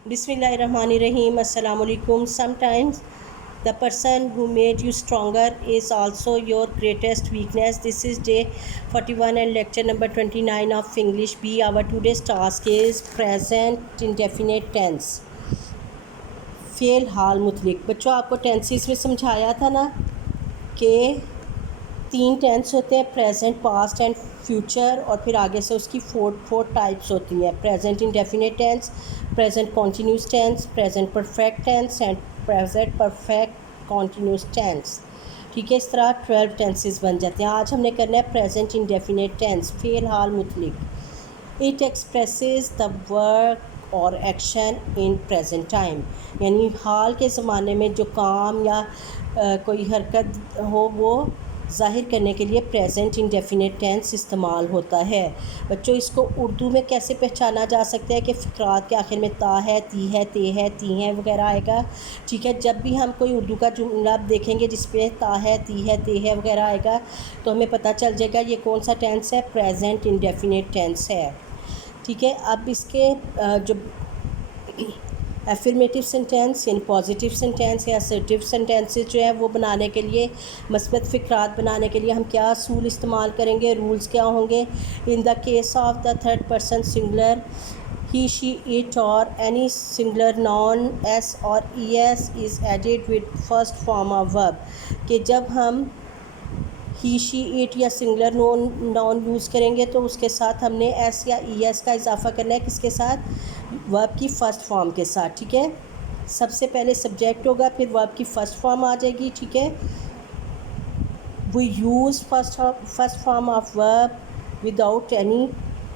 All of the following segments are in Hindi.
Bismillahirrahmanirrahim. Assalamu alaikum. Sometimes the person who made you stronger is also your greatest weakness. This is day 41 and lecture number 29 of English B. Our today's task is present indefinite tense. फ़ेल हाल मुतलिक। बच्चों आपको टेंसेस में समझाया था ना कि तीन टेंस होते हैं, प्रेजेंट, पास्ट एंड फ्यूचर, और फिर आगे से उसकी फोर टाइप्स होती हैं। Present indefinite tense, present continuous tense, present perfect tense and present perfect continuous tense. ठीक है, इस तरह 12 टेंसेस बन जाते हैं। आज हमने करना है प्रेजेंट इंडेफिनिट टेंस, फ़ेल हाल मुतलिक। इट एक्सप्रेसेस द वर्क और एक्शन इन प्रेजेंट टाइम, यानी हाल के ज़माने में जो काम या कोई हरकत हो वो ज़ाहिर करने के लिए प्रेजेंट इंडेफिनिट टेंस इस्तेमाल होता है। बच्चों इसको उर्दू में कैसे पहचाना जा सकता है कि फ़िक्रात के आखिर में ता है, ती है, ते है, ती है वगैरह आएगा। ठीक है, जब भी हम कोई उर्दू का जुमला देखेंगे जिस पे ता है, ती है, ते है वगैरह आएगा तो हमें पता चल जाएगा ये कौन सा टेंस है, प्रेजेंट इंडेफिनिट टेंस है। ठीक है, अब इसके जो एफर्मेटिव सेंटेंस यानी पॉजिटिव सेंटेंस या असर्टिव सेंटेंसेस जो है वो बनाने के लिए, मस्बत फ़िक्रात बनाने के लिए हम क्या असूल इस्तेमाल करेंगे, रूल्स क्या होंगे। In the case of the third person singular he, she, it और एनी सिंगुलर नाउन एस और E S is added with first form of verb, कि जब हम ही, शी, इट या सिंगुलर नाउन यूज़ करेंगे तो उसके साथ हमने एस या ई एस का इजाफा करना है, किसके साथ, वर्ब की फ़र्स्ट फॉर्म के साथ। ठीक है, सबसे पहले सब्जेक्ट होगा, फिर वर्ब की फ़र्स्ट फॉर्म आ जाएगी। ठीक है, we use first form of verb without any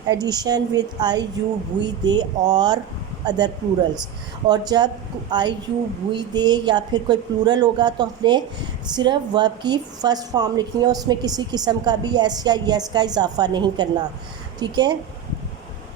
addition with I, you, we, they और अदर प्लूरल्स। और जब आई, यू, वी, दे या फिर कोई प्लूरल होगा तो हमने सिर्फ वर्ब की फ़र्स्ट फॉर्म लिखनी है, उसमें किसी किस्म का भी एस या यस का इजाफा नहीं करना। ठीक है,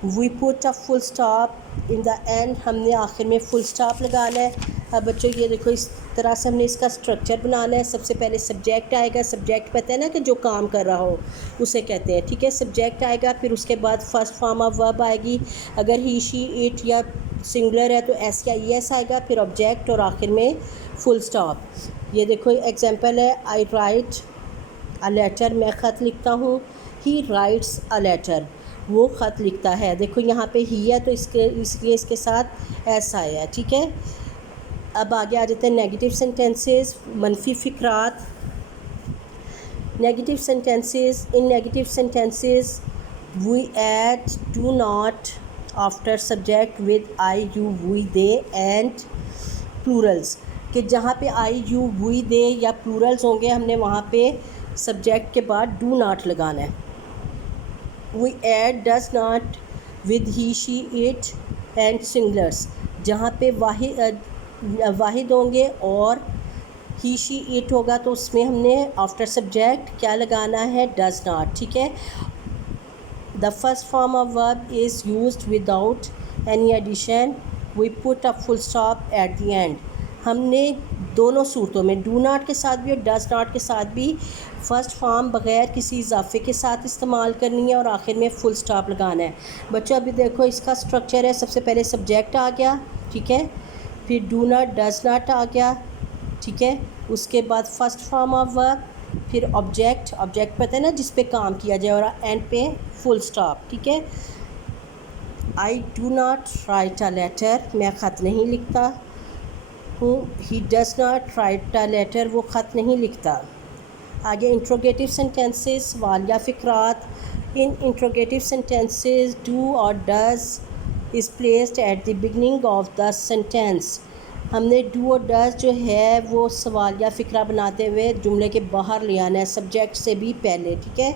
we put a full stop in the end, हमने आखिर में फुल स्टॉप लगाना है। अब बच्चों ये देखो, इस तरह से हमने इसका स्ट्रक्चर बनाना है। सबसे पहले सब्जेक्ट आएगा, सब्जेक्ट पता है ना कि जो काम कर रहा हो उसे कहते हैं। ठीक है, सब्जेक्ट आएगा, फिर उसके बाद फर्स्ट फॉर्म ऑफ वर्ब आएगी। अगर ही, शी, इट या सिंगुलर है तो एस या ई एस आएगा, फिर ऑब्जेक्ट और आखिर में फुल स्टॉप। ये देखो एग्जांपल है, आई राइट अ लेटर, मैं ख़त लिखता हूँ। ही राइट्स अ लेटर, वो ख़त लिखता है। देखो यहाँ पे ही है तो इसलिए इसके साथ एस आया है। ठीक है, अब आगे आ जाते हैं नेगेटिव सेंटेंसेस, मनफी फ़िक्रात। Negative sentences, in negative sentences we add do not after subject with I, you, we, they and plurals, कि जहाँ पे आई, यू, वी, दे या प्लूरल्स होंगे हमने वहाँ पे सब्जेक्ट के बाद डू नॉट लगाना है। We add does not with he, she, it and singulars, जहाँ पे वाहिद होंगे और ही, शी, इट होगा तो उसमें हमने आफ्टर सब्जेक्ट क्या लगाना है, डज नॉट। ठीक है, the first form of verb is used without any addition, we put a full stop at the end. हमने दोनों सूरतों में डू नॉट के साथ भी और डज नॉट के साथ भी फ़र्स्ट फॉर्म बग़ैर किसी इजाफे के साथ इस्तेमाल करनी है और आखिर में फ़ुल स्टॉप लगाना है। बच्चों अभी देखो इसका स्ट्रक्चर है, सबसे पहले सब्जेक्ट आ गया। ठीक है, फिर डू नॉट, डज नॉट आ गया। ठीक है, उसके बाद फर्स्ट फॉर्म ऑफ वर्ब, फिर ऑब्जेक्ट पता है ना जिस पे काम किया जाए, और एंड पे फुल स्टॉप। ठीक है, I do not write a letter, मैं ख़त नहीं लिखता हूँ। He does not write a letter, वो ख़त नहीं लिखता। आगे इंट्रोगेटिव सेंटेंसेस, वालिया फ़िक्रात। इन इंट्रोगेटिव सेंटेंसेस डू और does is placed at the beginning of the sentence. हमने डू और डज जो है वो सवालिया फ़िक्रा बनाते हुए जुमले के बाहर ले आना है, सब्जेक्ट से भी पहले। ठीक है,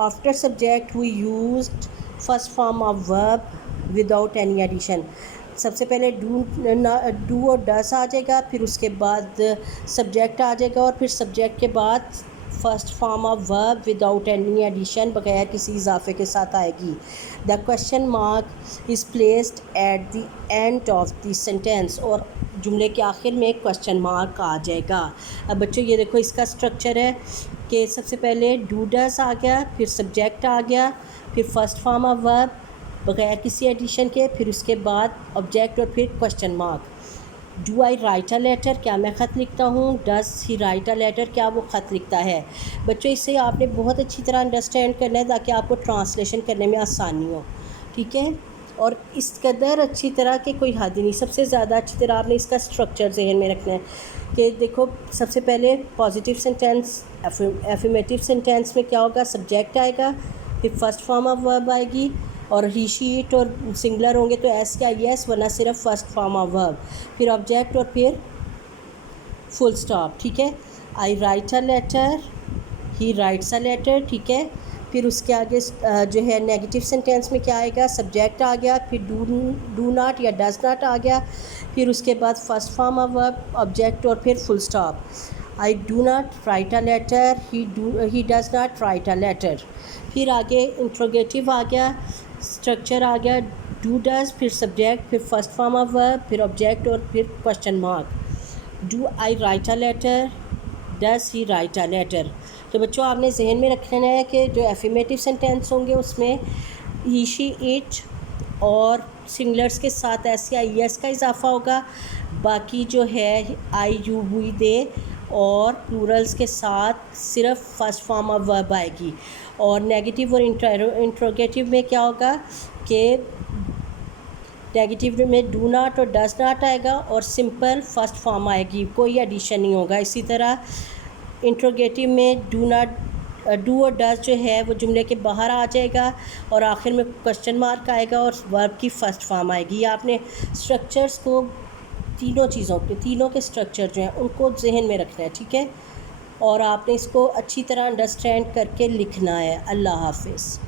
after subject we used first form of verb without any addition. सबसे पहले डू और डस आ जाएगा, फिर उसके बाद सब्जेक्ट आ जाएगा और फिर सब्जेक्ट के बाद first form of verb without any addition, बगैर किसी इजाफे के साथ आएगी। The question mark is placed at the end of the sentence, और जुमले के आखिर में क्वेश्चन मार्क आ जाएगा। अब बच्चों ये देखो इसका स्ट्रक्चर है कि सबसे पहले डू डस आ गया, फिर सब्जेक्ट आ गया, फिर फर्स्ट फॉर्म ऑफ वर्ब, बगैर किसी एडिशन के। फिर उसके बाद ऑब्जेक्ट और फिर question mark. Do I write a letter, क्या मैं ख़त लिखता हूँ। Does he write a letter, क्या वो ख़त लिखता है। बच्चों इससे आपने बहुत अच्छी तरह अंडरस्टैंड करना है ताकि आपको ट्रांसलेशन करने में आसानी हो, ठीक है। और इस कदर अच्छी तरह के कोई हद नहीं, सबसे ज़्यादा अच्छी तरह आपने इसका स्ट्रक्चर जहन में रखना है कि देखो सबसे पहले पॉजिटिव सेंटेंस, एफर्मेटिव सेंटेंस में क्या होगा, सब्जेक्ट आएगा, फिर फर्स्ट फॉर्म ऑफ वर्ब आएगी, और ही शी इट और सिंगुलर होंगे तो एस क्या यस, वरना सिर्फ फर्स्ट फॉर्म ऑफ वर्ब, फिर ऑब्जेक्ट और फिर फुल स्टॉप, ठीक है। I write a letter, he writes a letter, ठीक है। फिर उसके आगे जो है नेगेटिव सेंटेंस में क्या आएगा, सब्जेक्ट आ गया, फिर डू नॉट या डज़ नॉट आ गया, फिर उसके बाद first form of verb, object और फिर full stop. I do not write a letter, he does not write a letter. फिर आगे इंट्रोगेटिव आ गया, स्ट्रक्चर आ गया, डू डज़, फिर सब्जेक्ट, फिर फर्स्ट फॉर्म ऑफ वर्ब, फिर ऑब्जेक्ट और फिर question mark. Do I write a letter, does he write a letter. तो बच्चों आपने जहन में रखना है कि जो एफर्मेटिव सेंटेंस होंगे उसमें ही शी इट और सिंगुलर्स के साथ एस या एस का इजाफा होगा। बाकी जो है आई यू वी दे और प्लूरल्स के साथ सिर्फ फर्स्ट फॉर्म ऑफ वर्ब आएगी। और नेगेटिव और इंट्रोगेटिव में क्या होगा कि नेगेटिव में डू नॉट और डज़ नॉट आएगा और सिंपल फर्स्ट फॉर्म आएगी, कोई एडिशन नहीं होगा। इसी तरह इंट्रोगेटिव में डू और डज़ जो है वो जुमले के बाहर आ जाएगा और आखिर में क्वेश्चन मार्क आएगा और वर्ब की फ़र्स्ट फॉर्म आएगी। आपने स्ट्रक्चर्स को तीनों के स्ट्रक्चर जो हैं उनको जहन में रखना है, ठीक है। और आपने इसको अच्छी तरह अंडरस्टैंड करके लिखना है। अल्लाह हाफिज़।